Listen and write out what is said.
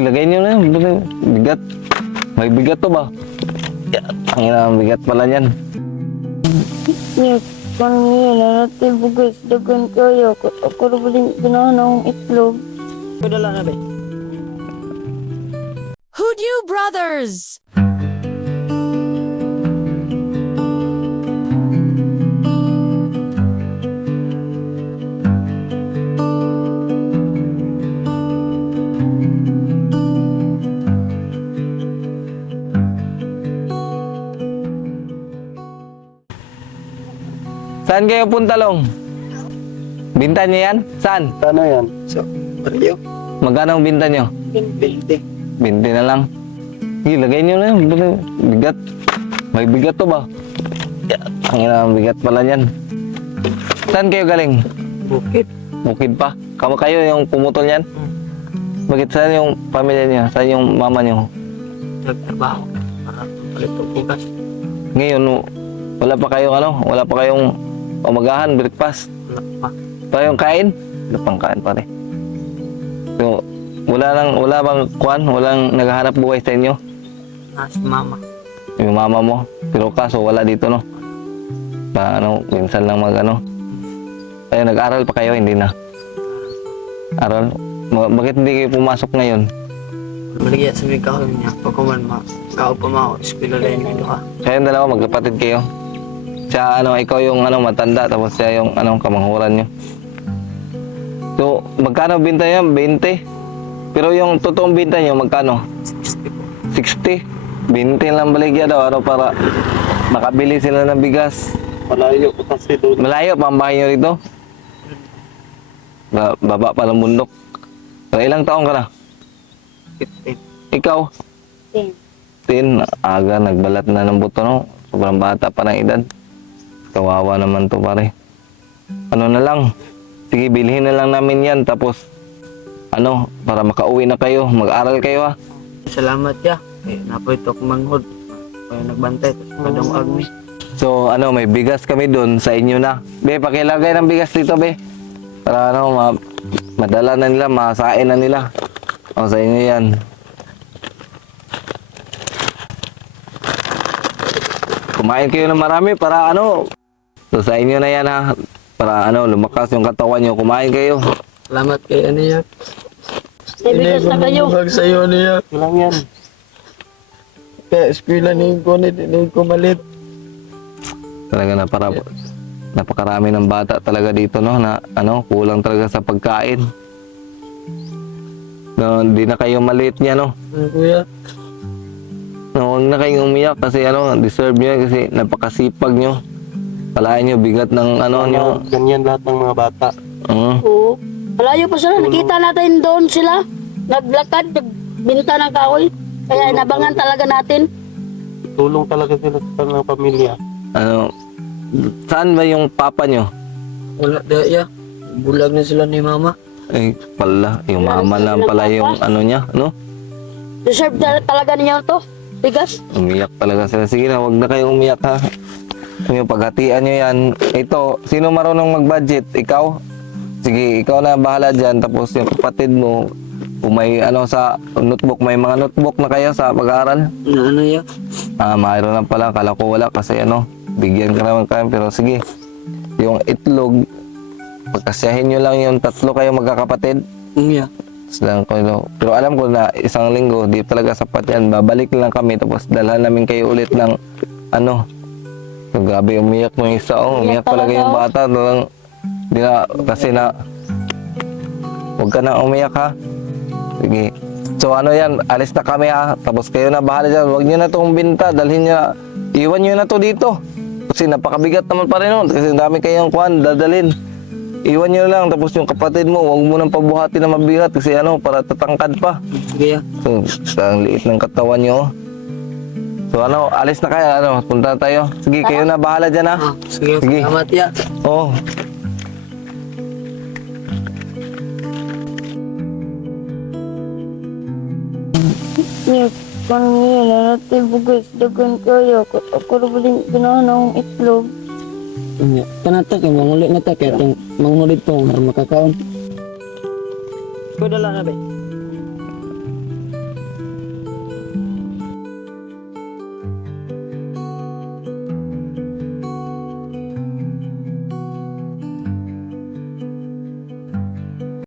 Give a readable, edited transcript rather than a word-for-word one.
Lagay nyo na yun. Bigat. May bigat to ba? Ang bigat pala yan. Yes, pangyan na natin bugas. Dagan kaya. Ako rin baling ganahan akong itlog. Padala na ba? Hoodoo Brothers! Saan kayo punta, Long? Binta niyo yan? Saan? Ano yan? So, Mario. Magkano ang binta niyo? 20. 20 na lang. Lagay nyo na yun. Bigat. May bigat to ba? Ang bigat pala yan. Saan kayo galing? Bukit. Bukid pa. Kayo yung pumutol yan? Bakit saan yung pamilya niyo? Saan yung mama niyo? Nagtrabaho. Para palit ang bukas. Ngayon, wala pa kayong wala pa kayong umagahan, breakfast. Wala pa. Pa yung kain? Wala pang kain pare. So, wala bang kuan? Walang naghahanap buhay sa inyo? Si mama. Yung mama mo. Pero kaso wala dito, no? Minsan lang Ayun, nag-aral pa kayo? Hindi na. Aral? Bakit hindi kayo pumasok ngayon? Maligya sa mga kahon niya. Pagkuman kao pa mga eskwela na yun ka. Kayong dalawa, magkapatid kayo? Siya, ikaw yung matanda, tapos siya yung kamanghuran nyo. So, magkano binta niya? 20? Pero yung totoong binta niyo, magkano? 60? 20 lang baligya daw, para makabili sila ng bigas. Malayo ko kasi doon. Malayo pa ang bahay nyo rito? Baba pa ng bundok. Pero ilang taong ka na? 15. Ikaw? 10. Aga, nagbalat na ng buto, no? Sobrang bata pa ng edad. Kawawa naman to, pare. Ano na lang? Sige, bilhin na lang namin yan. Tapos, para makauwi na kayo. Mag-aral kayo, ha? Salamat ya. Napaito ko manghod. Kaya nagbantay. Tapos kadang agmi. So, may bigas kami doon sa inyo na. Be, pakilagay ng bigas dito, be. Para, madala na nila, masain na nila. O, sa inyo yan. Kumain kayo ng marami para So, sa inyo na yan, ha. Para lumakas yung katawan nyo. Kumain kayo. Salamat kay Aniyak. May bigas na kayo. Sa iyo Aniyak. Walang yan. Kaya eskwela ni ko malit. Talaga napakarami ng bata talaga dito, no, na kulang talaga sa pagkain. No, hindi na kayo maliit niya, no. Kuya. No, huwag na kayong umiyak kasi deserve niyo yan kasi napakasipag niyo. Kalahin niyo bigat ng niyo. Ganyan lahat ng mga bata. Oo. Malayo pa sila. Nakita natin doon sila. Naglakad, nagbinta ng kahoy. Kaya inabangan talaga natin. Tulong talaga sila sa ng pamilya. Saan ba yung papa niyo? Wala daya. Bulag na sila ni mama. Eh, pala, yung mama lang pala yung niya, no? Deserve talaga ninyo to. Bigas. Umiyak talaga sila. Sige na, huwag na kayong umiyak, ha. Yung paghatian nyo yan. Ito, sino marunong mag-budget? Ikaw? Sige, ikaw na bahala dyan. Tapos yung kapatid mo, kung may sa notebook, may mga notebook na kayo sa pag-aaral? Ano ya? Mayroon lang pala. Kala ko wala kasi bigyan ka naman kayo. Pero sige, yung itlog, pagkasyahin nyo lang yung 3 kayo magkakapatid. Yeah. Pero alam ko na isang linggo, di talaga sapat yan. Babalik lang kami, tapos dalhan namin kayo ulit ng So, grabe, umiyak mo yung isa. Umiyak talaga yung bata. Kasi huwag ka na umiyak, ha. Sige. So yan, alis na kami, ha. Tapos kayo na bahala dyan. Huwag nyo na itong binta. Dalhin nyo na. Iwan nyo na to dito. Kasi napakabigat naman pa rin. Kasi dami kayong dadalhin. Iwan nyo lang. Tapos yung kapatid mo, huwag mo nang pabuhati na mabigat. Kasi para tatangkad pa. Sige ya. So, ang liit ng katawan nyo. So alis na kayo, punta tayo. Sige, kayo na bahala dyan, ha. Sige. Sige. Salamat ya. Oo. Yes, pangyan na natin bugas. Dagan kaya. Ako rin baling ganahan akong itlog. Kanata kay mangulit na ta kaya mangulit to para makakaon. Padala na ba?